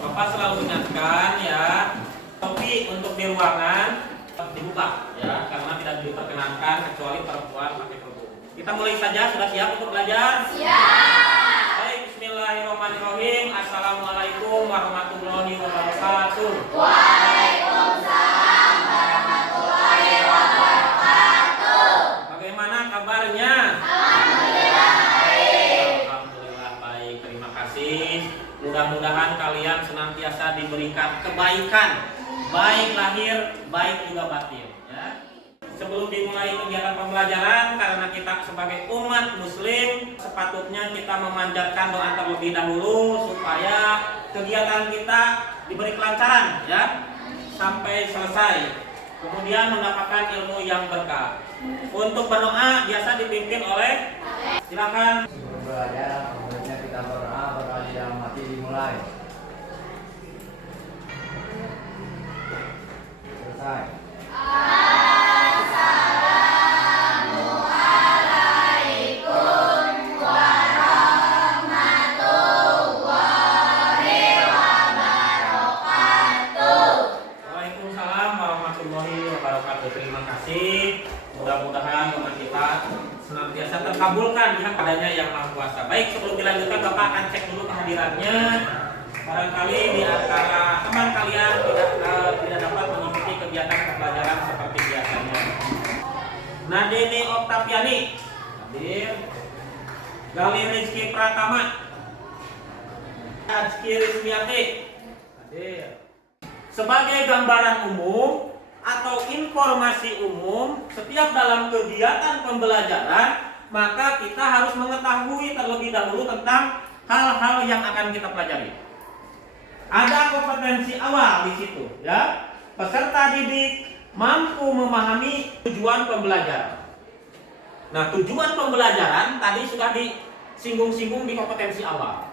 Bapak selalu ingatkan ya, topi untuk di ruangan dibuka ya, karena tidak diperkenankan kecuali perempuan pakai kerudung. Kita mulai saja, sudah siap untuk belajar? Siap. Baik, bismillahirrahmanirrahim. Assalamualaikum warahmatullahi wabarakatuh. Waalaikumsalam warahmatullahi wabarakatuh. Bagaimana kabarnya? Alhamdulillah baik. Alhamdulillah baik, terima kasih. Mudah-mudahan kalian senantiasa diberikan kebaikan, baik lahir, baik juga batin. Ya. Sebelum dimulai kegiatan pembelajaran, karena kita sebagai umat muslim, sepatutnya kita memanjatkan doa terlebih dahulu supaya kegiatan kita diberi kelancaran, ya, sampai selesai. Kemudian mendapatkan ilmu yang berkah. Untuk berdoa biasa dipimpin oleh, silakan. Sebelum belajar, kemudian kita berdoa di dalam hati dimulai. Selesai. Assalamualaikum warahmatullahi wabarakatuh. Waalaikumsalam warahmatullahi wabarakatuh. Terima kasih. Mudah-mudahan doa kita senantiasa terkabulkan dengan adanya yang Maha Kuasa. Baik, sebelum dilanjutkan Bapak akan cek dulu kehadirannya. Barangkali di antara teman kalian tidak dapat mengikuti kegiatan pembelajaran seperti biasanya. Nadeni Oktaviani hadir. Gali Rizky Pratama, Azki Rizmiati hadir. Sebagai gambaran umum atau informasi umum, setiap dalam kegiatan pembelajaran maka kita harus mengetahui terlebih dahulu tentang hal-hal yang akan kita pelajari. Ada kompetensi awal di situ, ya. Peserta didik mampu memahami tujuan pembelajaran. Nah, tujuan pembelajaran tadi sudah disinggung-singgung di kompetensi awal.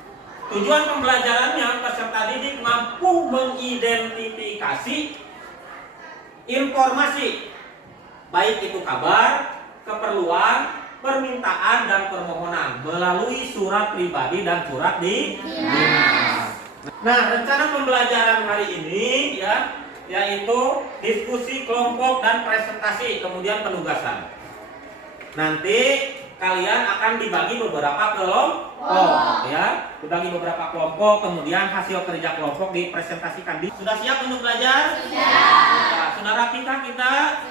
Tujuan pembelajarannya peserta didik mampu mengidentifikasi informasi, baik itu kabar, keperluan, permintaan, dan permohonan melalui surat pribadi dan surat dinas. Nah, rencana pembelajaran hari ini ya, yaitu diskusi kelompok dan presentasi, kemudian penugasan. Nanti kalian akan dibagi beberapa kelompok, ya, dibagi beberapa kelompok, kemudian hasil kerja kelompok dipresentasikan. Sudah siap untuk belajar? Sudah. Sudah rapikah kita?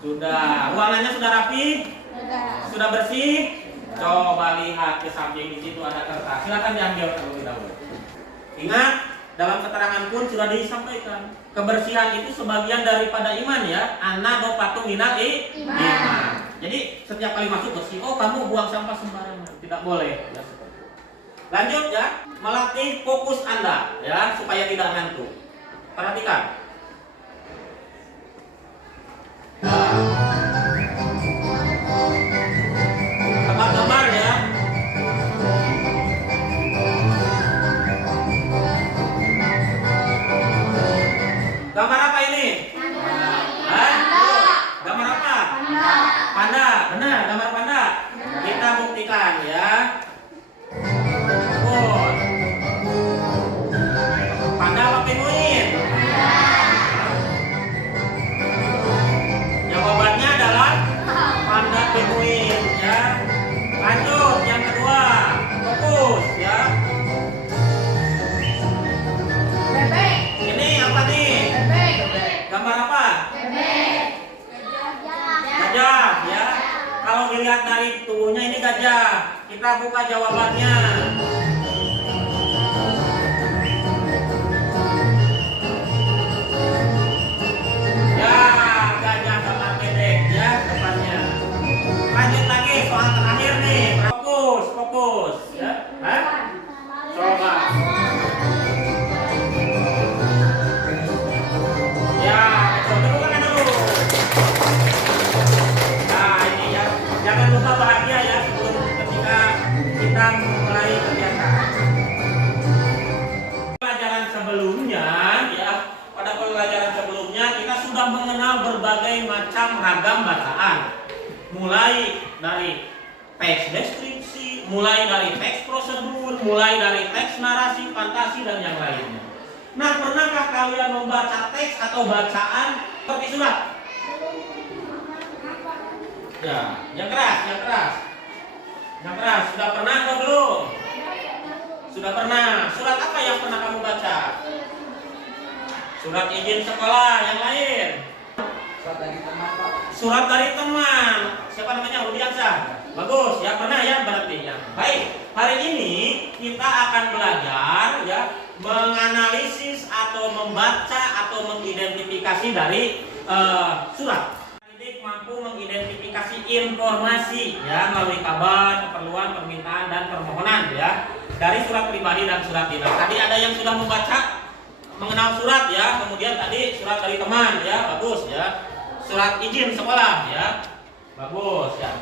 Sudah. Ruangannya sudah rapi? Sudah bersih? Coba lihat ke samping, di situ ada kertas. Silakan diambil terlebih dahulu. Ingat, dalam keterangan pun sudah disampaikan, kebersihan itu sebagian daripada iman, ya. Ana dopatu minal iman. Jadi setiap kali masuk bersih. Oh, kamu buang sampah sembarangan, tidak boleh. Ya, lanjut ya, melatih fokus Anda ya supaya tidak ngantuk. Perhatikan. Gambar-gambar ya. Gambar apa ini? Gambar apa? Panda. Benar, gambar panda. Kita buktikan ya. Panda apa penguin? Jawabannya adalah panda penguin ya. Lanjut yang kedua, fokus ya. Bebek. Ini apa nih? Bebek. Gambar apa? Bebek. Gajah ya. Kalau dilihat dari tubuhnya ini gajah. Kita buka jawabannya. Ya, gajah sama bebek ya depannya. Lanjut lagi soal terakhir nih. Fokus ya. Hah? mulai kegiatan. Pelajaran sebelumnya ya, pada pelajaran sebelumnya kita sudah mengenal berbagai macam ragam bacaan. Mulai dari teks deskripsi, mulai dari teks prosedur, mulai dari teks narasi, fantasi dan yang lainnya. Nah, pernahkah kalian membaca teks atau bacaan seperti surat? Ya, yang keras, yang keras. Yang keras, sudah pernah atau belum? Sudah pernah. Surat apa yang pernah kamu baca? Surat izin sekolah, yang lain? Surat dari teman, Pak. Surat dari teman. Siapa namanya? Rudiansyah. Bagus, ya pernah ya berarti ya. Baik, hari ini kita akan belajar ya menganalisis atau membaca atau mengidentifikasi dari surat. Didik mampu mengidentifikasi informasi ya melalui kabar, keperluan, permintaan dan permohonan ya dari surat pribadi dan surat dinas. Tadi ada yang sudah membaca mengenal surat ya, kemudian tadi surat dari teman ya, bagus ya. Surat izin sekolah ya, bagus ya.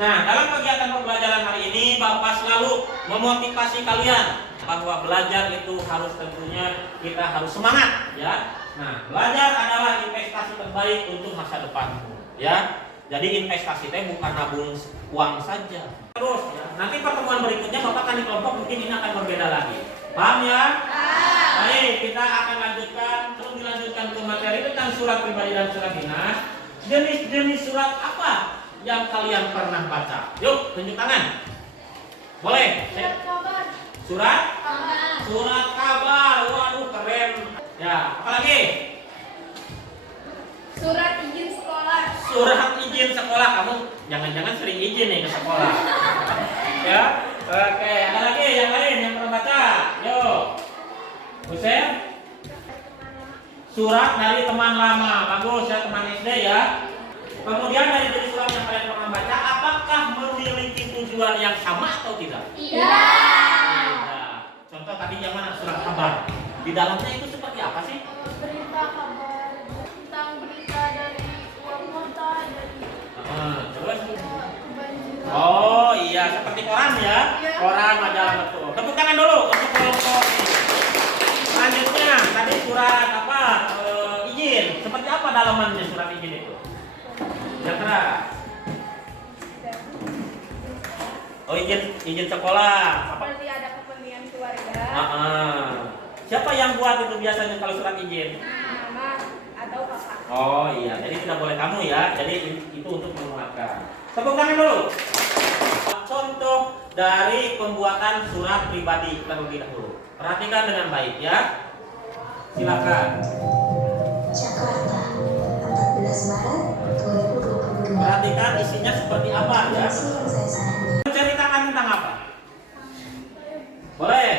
Nah, dalam kegiatan pembelajaran hari ini Bapak selalu memotivasi kalian bahwa belajar itu harus tentunya kita harus semangat ya. Nah, belajar adalah investasi terbaik untuk masa depanmu ya. Jadi investasi itu bukan nabung uang saja. Terus ya, nanti pertemuan berikutnya Bapak akan di kelompok mungkin ini akan berbeda lagi. Paham ya? Baik, kita akan lanjutkan terus dilanjutkan ke materi tentang surat pribadi dan surat dinas. Jenis-jenis surat apa yang kalian pernah baca? Yuk, tunjuk tangan. Boleh? Surat? Surat kabar. Waduh, keren. Ya, apa lagi? Surat izin sekolah. Surat izin sekolah. Kamu jangan-jangan sering izin nih ke sekolah. Ya. Oke, ada lagi yang lain yang pernah baca? Yuk. Hussein? Surat dari teman lama. Bagus ya, teman SD ya. Kemudian dari jenis surat yang kalian pernah baca, apakah memiliki tujuan yang sama atau tidak? Tidak. Contoh tadi yang mana? Surat kabar. Di dalamnya itu seperti apa sih? Berita kabar tentang berita dari luar kota, dari Terus? kebanjiran. Oh iya, seperti koran ya? Iya. Koran, majalah, betul. Tepuk tangan dulu untuk kelompok ini. Selanjutnya, tadi surat apa? Izin. Seperti apa dalamannya surat izin itu? Yang keras. Oh, izin sekolah. Apa? Seperti ada kepentingan keluarga, Siapa yang buat itu biasanya kalau surat izin? mama atau papa. Oh iya, jadi tidak boleh kamu ya. Jadi itu untuk menguatkan. Tepuk tangan dulu. Contoh dari pembuatan surat pribadi terlebih dahulu. Perhatikan dengan baik ya. Silakan. Jakarta, 14 Maret 2022. Perhatikan isinya seperti apa ya. Isi yang saya sarankan. Menceritakan tentang apa? Boleh.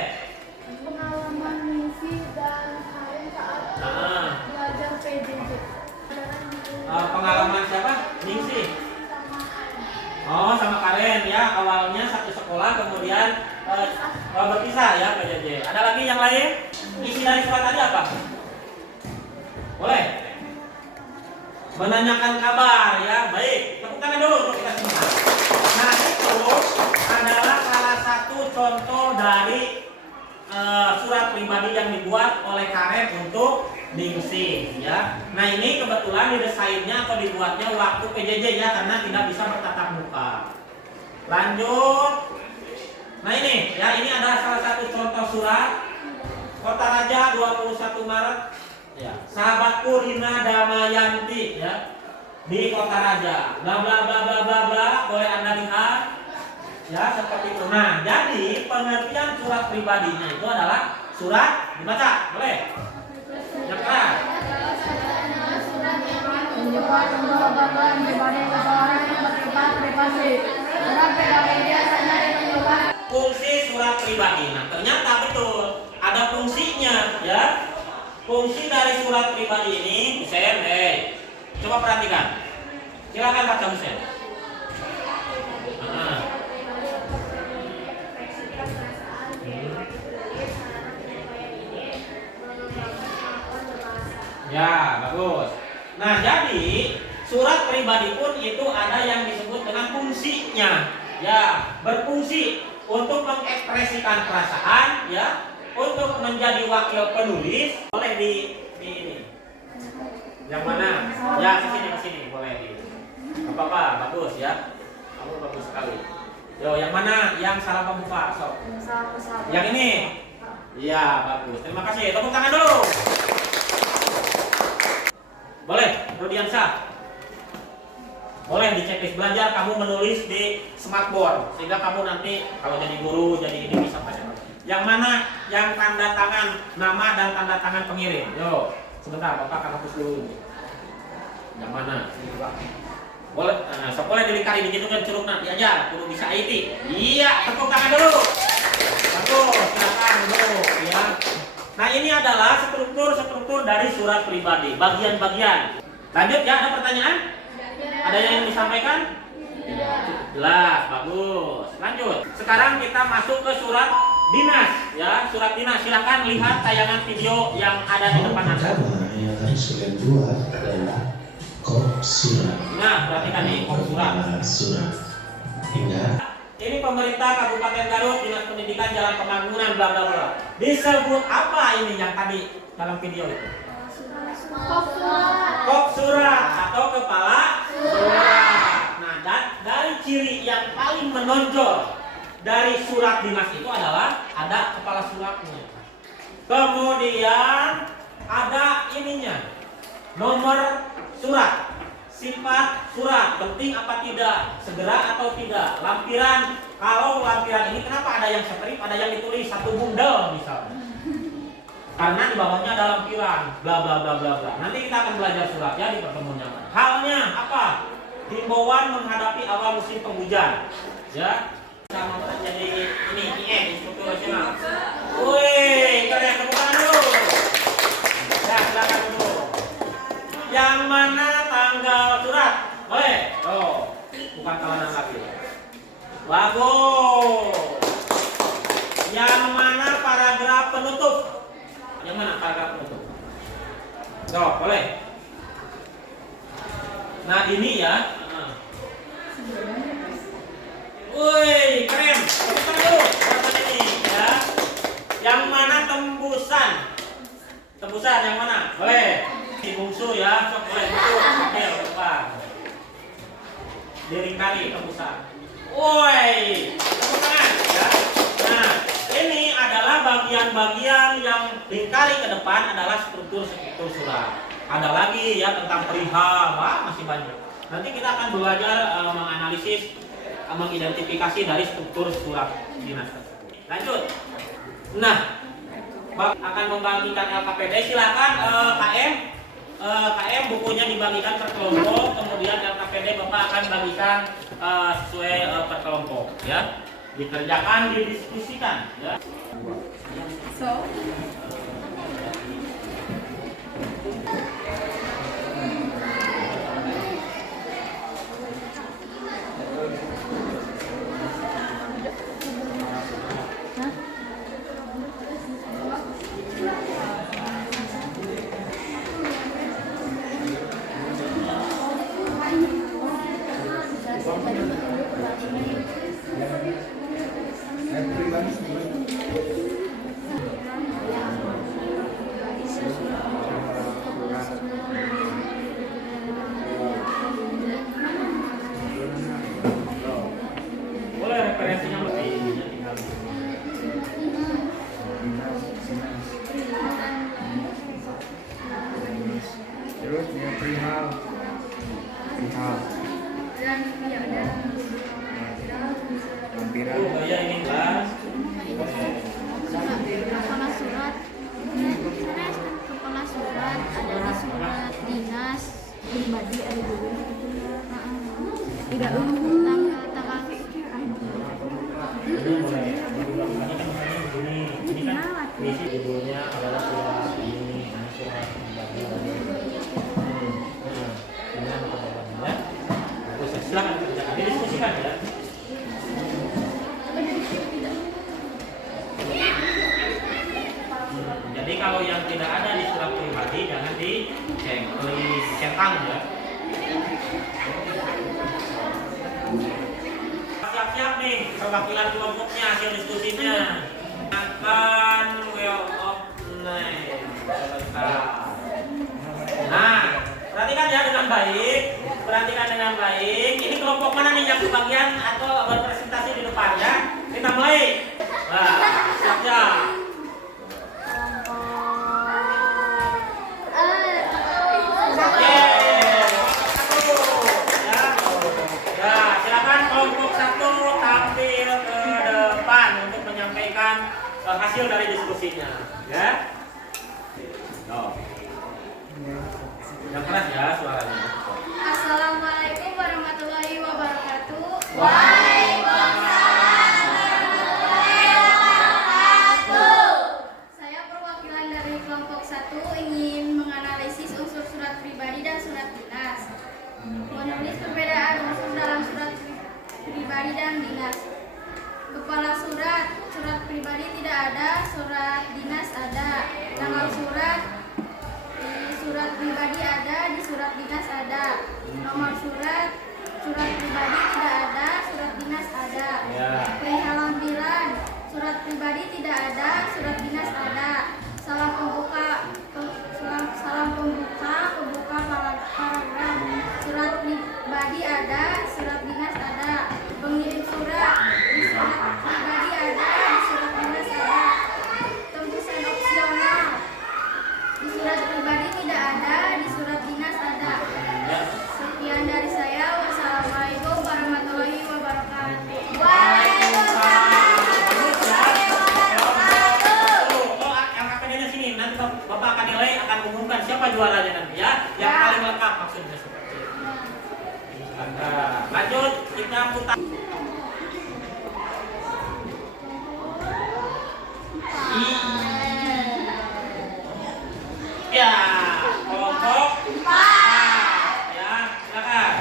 Pengalaman misi dan hari saat belajar PJJ. Pengalaman siapa? Ningsih. Oh, sama Karen ya. Awalnya satu sekolah, kemudian berpisah ya PJJ. Ada lagi yang lain? Isi dari surat tadi apa? Boleh. Menanyakan kabar ya. Baik, tepuk tangan dulu untuk kita semua. Nah, itu adalah salah satu contoh dari surat pribadi yang dibuat oleh Karen untuk Ningsih ya. Nah, ini kebetulan didesainnya atau dibuatnya waktu PJJ ya, karena tidak bisa bertatap muka. Lanjut. Nah, ini ya, ini adalah salah satu contoh surat. Kota Raja 21 Maret ya. Sahabatku Rina Damayanti ya. Di Kota Raja. Bla bla bla bla bla bla, boleh Anda lihat. Ya, seperti itu. Nah, jadi pengertian surat pribadinya itu adalah surat dibaca. Boleh? Yang keras. Menyebar lembaga pribadi seseorang yang bersifat privasi. Surat pribadi biasanya ditunjukkan. Fungsi surat pribadi. Nah, ternyata betul ada fungsinya ya. Fungsi dari surat pribadi ini, Hussein, coba perhatikan. Silakan baca Hussein. Ya, bagus. Nah, jadi surat pribadi pun itu ada yang disebut dengan fungsinya. Ya, berfungsi untuk mengekspresikan perasaan, ya, untuk menjadi wakil penulis, boleh di ini. Yang mana? Ya, ke sini, boleh di. Apa-apa, bagus ya. Kamu bagus sekali. Yo, yang mana? Yang salah pembuka, sok. Yang ini. Iya, bagus. Terima kasih. Tepuk tangan dulu. Boleh, Rudiansyah. Boleh di checklist belajar kamu menulis di smartboard sehingga kamu nanti kalau jadi guru jadi ini bisa pakai. Yang mana? Yang tanda tangan nama dan tanda tangan pengirim. Yo, sebentar, Bapak akan hapus dulu. Yang mana? Boleh, boleh dilingkari begitu kan curug nanti aja, kudu bisa IT. Iya, tepuk tangan dulu. Bagus, silakan dulu, ya. Nah, ini adalah struktur dari surat pribadi, bagian-bagian. Lanjut ya, ada pertanyaan? Ada yang disampaikan? Jelas, bagus. Lanjut. Sekarang kita masuk ke surat dinas, ya. Surat dinas. Silakan lihat tayangan video yang ada di depan Anda. Pertama yang harus kalian buat adalah kop surat. Nah, perhatikan nih, kop surat. Surat. Ingat. Ini pemerintah Kabupaten Garut, Dinas Pendidikan, Jalan Pembangunan, bla bla bla. Disebut apa ini yang tadi dalam video itu? Kop surat atau kepala surat. Nah, dari ciri yang paling menonjol dari surat dinas itu adalah ada kepala suratnya. Kemudian ada ininya, nomor surat, sifat surat, penting apa tidak, segera atau tidak, lampiran. Kalau lampiran ini kenapa ada yang strip, ada yang ditulis satu bundel misalnya. Karena di bawahnya ada lampiran, bla bla bla bla bla. Nanti kita akan belajar surat ya di pertemuan yang lain. Halnya apa? Himbauan menghadapi awal musim penghujan. Ya, sama jadi ini IN, Instruktur Nasional. Wih, kalian tepuk tangan dulu. Ya, silakan dulu. Yang mana tanggal surat? Boleh? Oh, bukan kawanan lagi. Bagus. Yang mana paragraf penutup? Yang mana paragraf penutup? Oh, boleh. Nah, ini ya. Wih, keren. Tepuk tangan dulu. Buat ini ya. Yang mana tembusan? Tembusan yang mana? Boleh. Di bungsu ya, sok boleh bungsu. Oke, depan. Diringkari tembusan. Woi, tepuk tangan ya. Nah, ini adalah bagian-bagian yang lingkari ke depan adalah struktur surat. Ada lagi ya tentang perihal, wah masih banyak. Nanti kita akan belajar menganalisis, mengidentifikasi dari struktur surat dinas. Lanjut. Nah, akan membagikan LKPD. Silakan KM bukunya dibagikan per kelompok, kemudian LKPD Bapak akan bagikan sesuai per kelompok ya. Dikerjakan, didiskusikan ya. Boleh referensinya lebih tinggal. Terus yang perihal. Lampiran. Ya ini kelas. Kepala surat adalah surat dinas pribadi ada juga. Tidak tanggal Ini kan misi judulnya adalah surat ini surat pribadi. Ya. Terus silakan kerjakan, didiskusikan ya. Jadi kalau yang tidak ada di surat pribadi jangan dicentang ya. Siap-siap nih perwakilan kelompoknya hasil diskusinya. Akan well of name. Nah, perhatikan ya dengan baik. Perhatikan dengan baik. Ini kelompok mana nih yang kebagian atau berpresentasi di depan ya? Kita mulai. Nah, siap ya. Oke. Ya, silakan kelompok 1 tampil ke depan untuk menyampaikan hasil dari diskusinya, ya. Yang keras ya suaranya. Assalamualaikum warahmatullahi wabarakatuh. Waalaikumsalam warahmatullahi wabarakatuh. Saya perwakilan dari kelompok 1 ingin menganalisis unsur surat pribadi dan surat dinas. Menulis perbedaan unsur dalam surat pribadi dan dinas. Kepala surat, surat pribadi tidak ada, surat dinas ada. Tanggal surat, di surat pribadi ada, di surat dinas ada. Nomor surat, surat pribadi tidak ada, surat dinas ada. Perihal lampiran, surat pribadi tidak ada, surat dinas ada. Salam pembuka, pembuka paragraf. Surat pribadi ada, surat dinas ada. Pengirim surat, di surat pribadi ada, di surat dinas ada. Tembusan opsional, di surat pribadi tidak ada, di surat dinas ada. Sekian dari saya. Wassalamualaikum warahmatullahi wabarakatuh. Waalaikumsalam warahmatullahi wabarakatuh. LKPD-nya sini, nanti Bapak akan nilai, akan umumkan siapa juaranya nanti ya. Yang paling lengkap maksudnya seperti itu. Lanjut, kita putar. Ya, kelompok 4. Ya, silakan.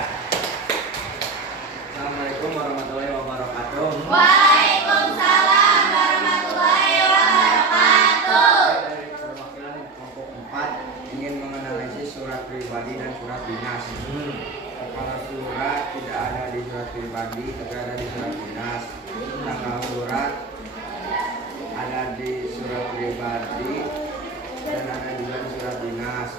Assalamualaikum warahmatullahi wabarakatuh. Waalaikumsalam warahmatullahi wabarakatuh. Dari perwakilan kelompok 4 ingin menganalisis surat pribadi dan surat dinas. Kepala surat tidak ada di surat pribadi, tapi ada di surat dinas. Tanggal surat ada di surat pribadi dan ada juga di surat dinas.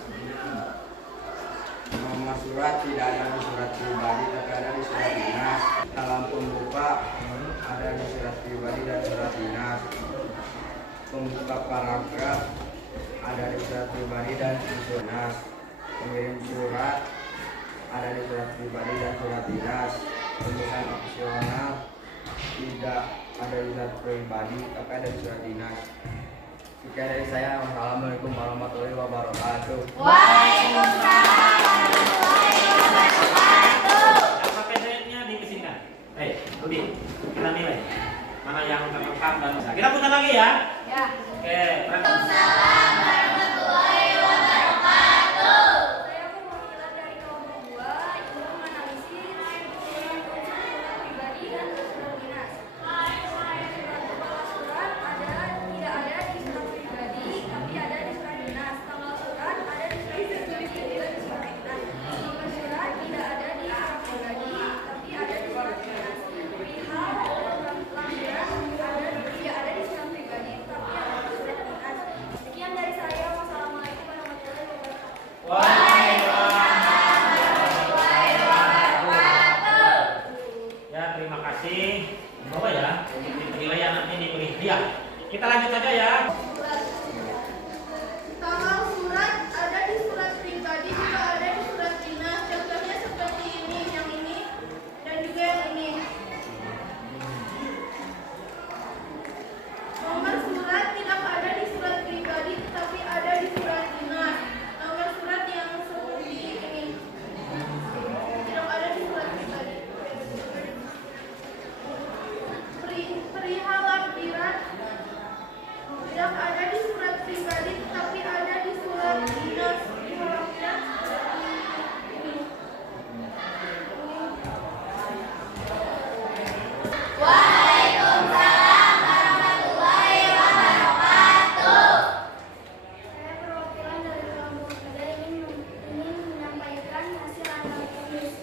Nomor surat tidak ada di surat pribadi, tapi ada di surat dinas. Salam pembuka ada di surat pribadi dan surat dinas. Pembuka paragraf ada di surat pribadi dan di surat dinas. Pengirim surat ada di surat pribadi dan surat dinas. Tembusan opsional tidak ada di surat pribadi, tapi ada di surat dinas. Sekian dari saya. Wassalamualaikum warahmatullahi wabarakatuh. Waalaikumsalam warahmatullahi wabarakatuh. LKPD-nya dikesinikan. Rudi, kita nilai mana yang terlengkap dan bisa. Kita putar lagi ya. Ya. Oke, Waalaikumsalam warahmatullahi wabarakatuh. Saya perwakilan dari kelompok 2 ingin menganalisis unsur surat pribadi dan surat dinas. Kepala surat tidak ada di surat pribadi, tapi ada di surat dinas. Tanggal surat ada di surat pribadi juga di surat dinas. Nomor surat tidak ada di surat pribadi, tapi ada di surat dinas. Perihal lampiran tidak ada di surat pribadi, tapi ada di surat dinas. Sekian dari saya. Wassalamualaikum warahmatullahi wabarakatuh. Waalaikumsalam warahmatullahi wabarakatuh. ya terima kasih. Bawa ya, penilaian nanti diberi dia. Kita lanjut aja ya. Tanggal surat ada di surat pribadi juga ada di surat dinas. Contohnya seperti ini, yang ini dan juga yang ini. Nomor surat tidak ada di surat pribadi, tapi ada di surat dinas. Nomor surat yang seperti ini tidak ada di surat pribadi. Perihal lampiran tidak ada di surat pribadi, tapi ada di surat dinas. Perihal lampiran ini. Waalaikumsalam warahmatullahi wabarakatuh. Saya perwakilan dari kelompok 3 ingin menyampaikan hasil analisis.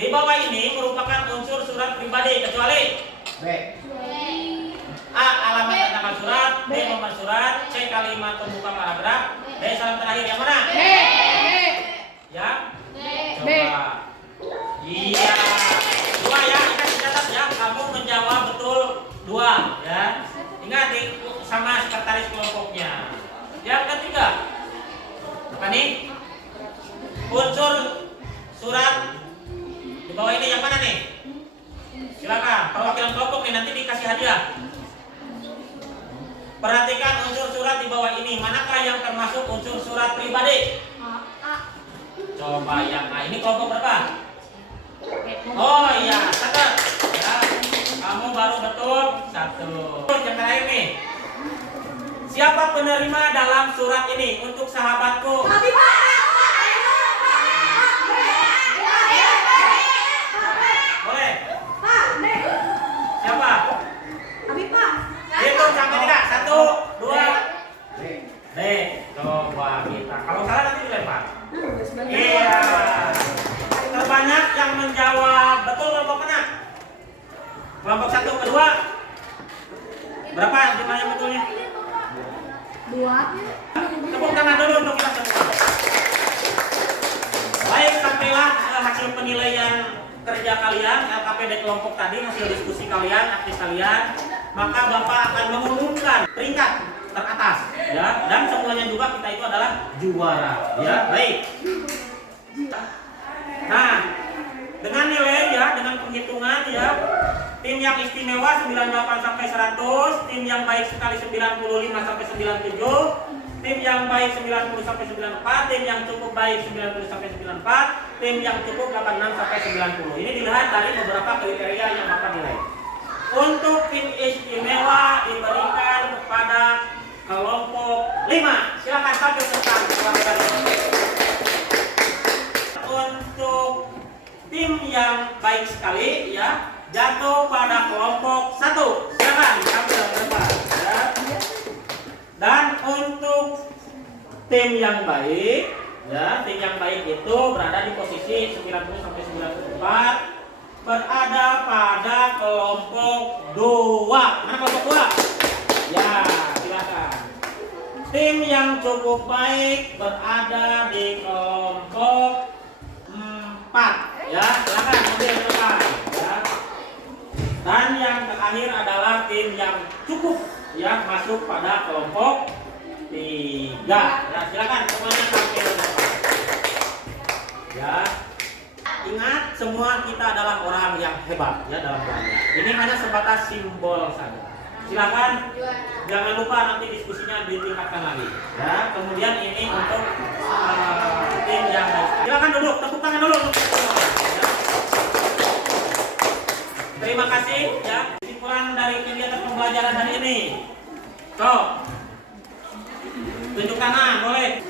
Di bawah ini merupakan unsur surat pribadi kecuali B. A. Alamat dan tanggal surat, B. Nomor surat, C. Kalimat pembuka paragraf, D. Salam terakhir. Yang mana? Yang? Coba. Iya. 2 ya, ingat dicatat ya. Kamu menjawab betul 2 ya. Ingat sama sekretaris kelompoknya. Yang ketiga, apa nih? Unsur surat di bawah ini yang mana nih? Silakan, perwakilan kelompok nih nanti dikasih hadiah. Perhatikan unsur surat di bawah ini, manakah yang termasuk unsur surat pribadi? Coba yang A. Ini kelompok berapa? Oh iya, 1 ya. Kamu baru betul 1. Yang terakhir nih. Siapa penerima dalam surat ini untuk sahabatku? Boleh? Siapa? Hitung sampai 3. 1, 2. D. Coba kita. Kalau salah nanti dilempar. Iya. Terbanyak yang menjawab betul kelompok mana? Kelompok 1 kedua. Berapa jumlahnya betulnya? 2. Tepuk tangan dulu untuk kita semua. Baik, sampailah hasil penilaian kerja kalian, LKPD kelompok tadi, hasil diskusi kalian, aktif kalian. Maka Bapak akan mengumumkan peringkat teratas, ya. Dan semuanya juga kita itu adalah juara, ya. Baik. Nah, dengan nilai ya, dengan penghitungan ya, tim yang istimewa 98 sampai 100, tim yang baik sekali 95 sampai 97, tim yang baik 90 sampai 94, tim yang cukup baik 90 sampai 94, tim yang cukup 86 sampai 90. Ini dilihat dari beberapa kriteria yang Bapak nilai. Untuk tim istimewa diberikan kepada kelompok 5. Silakan tampil tentang kelompok ini. Untuk tim yang baik sekali ya, jatuh pada kelompok 1. Silakan tampil depan ya. Dan untuk tim yang baik ya, tim yang baik itu berada di posisi 90 sampai 94, berada pada kelompok 2. Mana kelompok 2? Ya, silakan. Tim yang cukup baik berada di kelompok 4. Ya, silakan ambil ke depan ya. Dan yang terakhir adalah tim yang cukup yang masuk pada kelompok 3. Ya, silakan semuanya tampil ke depan. Ya. Ingat, semua kita adalah orang yang hebat ya dalam belajar. Ini hanya sebatas simbol saja. Silakan, jangan lupa nanti diskusinya ditingkatkan lagi. Ya, kemudian ini untuk tim yang baik. Silakan duduk, tepuk tangan dulu untuk semua. Ya. Terima kasih ya. Kesimpulan dari kegiatan pembelajaran hari ini. Sok, tunjuk tangan, boleh.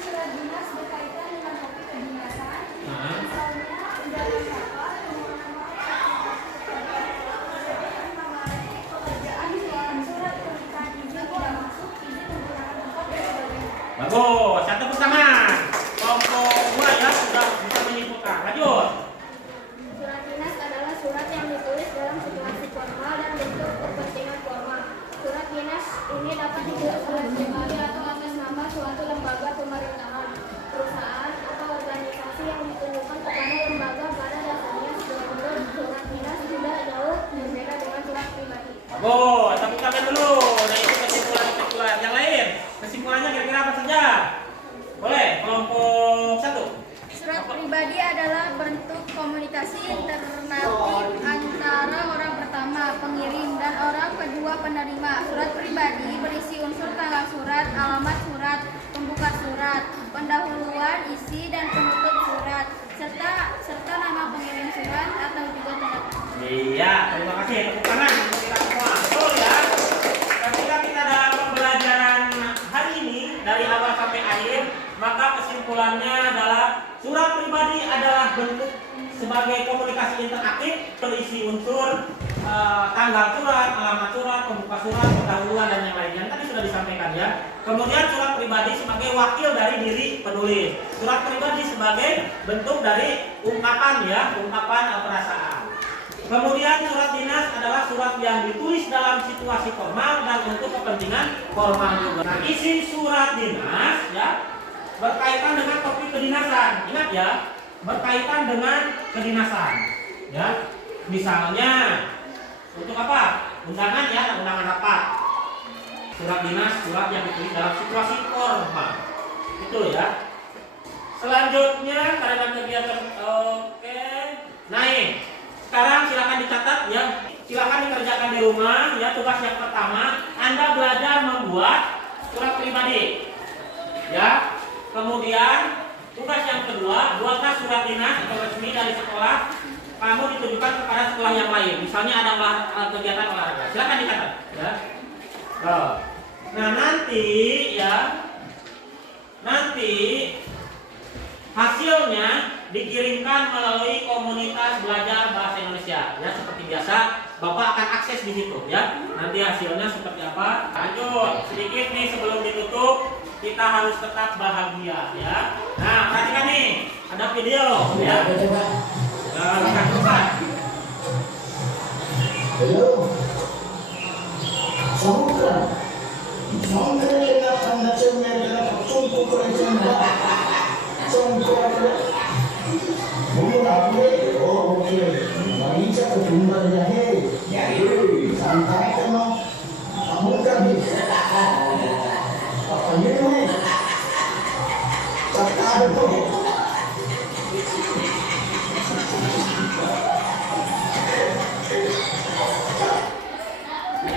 Bagus, satu pertama. Kelompok 2 ya sudah bisa menyimpulkan. Lanjut. Surat dinas adalah surat yang ditulis dalam situasi formal dan bentuk kepentingan formal. Surat dinas ini dapat ditulis oleh pribadi atau atas nama suatu lembaga pemerintahan, perusahaan atau organisasi yang ditunjukkan kepada lembaga pada dasarnya. Menurut surat dinas sudah jauh berbeda dengan surat pribadi. Bagus, tepuk tangan dulu. Nah itu kesimpulan. Yang lain, kesimpulannya kira-kira apa saja? Boleh, kelompok 1. Surat pribadi adalah bentuk komunikasi alternatif antara orang pertama, pengirim, dan orang kedua, penerima. Surat pribadi berisi unsur tanggal surat, alamat surat, pembuka surat, pendahuluan, isi, dan penutup surat, serta nama pengirim surat atau juga tanda. Iya, terima kasih. Tepuk tangan untuk kita semua. Betul ya. Ketika kita dalam pembelajaran hari ini dari awal sampai akhir, maka kesimpulannya adalah surat pribadi adalah bentuk sebagai komunikasi interaktif berisi unsur tanggal surat, alamat surat, pembuka surat, pendahuluan, dan yang lainnya. Tadi sudah disampaikan ya. Kemudian surat pribadi sebagai wakil dari diri penulis. Surat pribadi sebagai bentuk dari ungkapan ya, ungkapan perasaan. Kemudian surat dinas adalah surat yang ditulis dalam situasi formal dan untuk kepentingan formal juga. Nah, isi surat dinas ya berkaitan dengan topik kedinasan. Ingat ya, berkaitan dengan kedinasan. Ya, misalnya untuk apa? Undangan ya, undangan rapat. Surat dinas, surat yang ditulis dalam situasi formal. Itu ya. Selanjutnya karena kegiatan oke. Naik. Sekarang silakan dicatat ya. Silakan dikerjakan di rumah ya. Tugas yang pertama, Anda belajar membuat surat pribadi. Ya. Kemudian tugas yang kedua, buatlah surat dinas atau resmi dari sekolah. Kamu ditujukan kepada sekolah yang lain. Misalnya ada kegiatan olahraga. Silakan dicatat ya. Nah, nanti hasilnya dikirimkan melalui komunitas belajar bahasa Indonesia. Ya, seperti biasa, Bapak akan akses di situ ya. Nanti hasilnya seperti apa? Lanjut sedikit nih sebelum ditutup, kita harus tetap bahagia ya. Nah, perhatikan nih, ada video ya. Nah, cepat. Halo. Samudra. Samudra yang akan nacemnya dalam sungguh kerajaan. Sungguh. Mungkin apa? Oh, oke. Bisa kejumpa dia. Ya, santai kan? Kamu kan bisa. Apa ini? Cakap itu.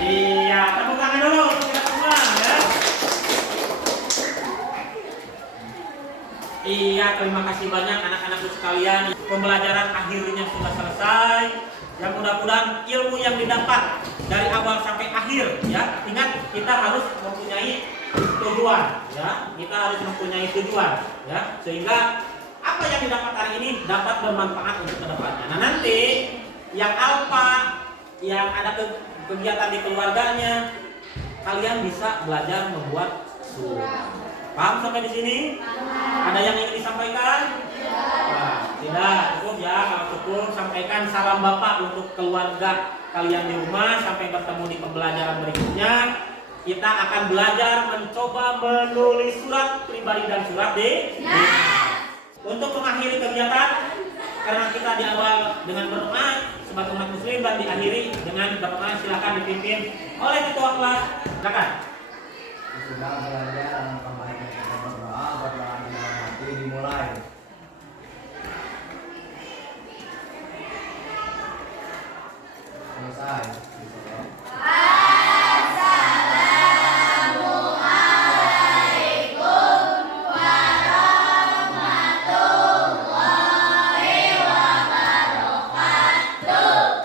Iya, tepuk tangan dulu untuk kita semua ya. Iya, terima kasih banyak anak-anakku sekalian. Pembelajaran akhirnya sudah selesai. Yang mudah-mudahan ilmu yang didapat dari awal sampai akhir ya. Ingat, kita harus mempunyai tujuan ya. Kita harus mempunyai tujuan ya. Sehingga apa yang didapat hari ini dapat bermanfaat untuk kedepannya. Nah, nanti yang alfa, yang ada kegiatan di keluarganya, kalian bisa belajar membuat surat. Paham sampai di sini? Ada yang ingin disampaikan? Nah, tidak cukup ya. Kalau cukup, sampaikan salam Bapak untuk keluarga kalian di rumah. Sampai bertemu di pembelajaran berikutnya. Kita akan belajar mencoba menulis surat pribadi dan surat dinas. Untuk mengakhiri kegiatan, karena kita di awal dengan berdoa sebagai umat muslim dan diakhiri dengan berdoa, silakan dipimpin oleh ketua kelas. Silakan. Sudah belajar dan kembali kita berdoa, berdoa di dalam hati dimulai. Selesai.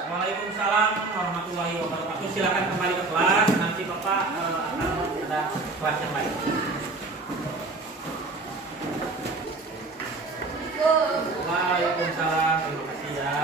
Waalaikumsalam warahmatullahi wabarakatuh. Silakan kembali ke kelas. Nanti Bapak akan ada kelas yang lain. Waalaikumsalam. Terima kasih ya.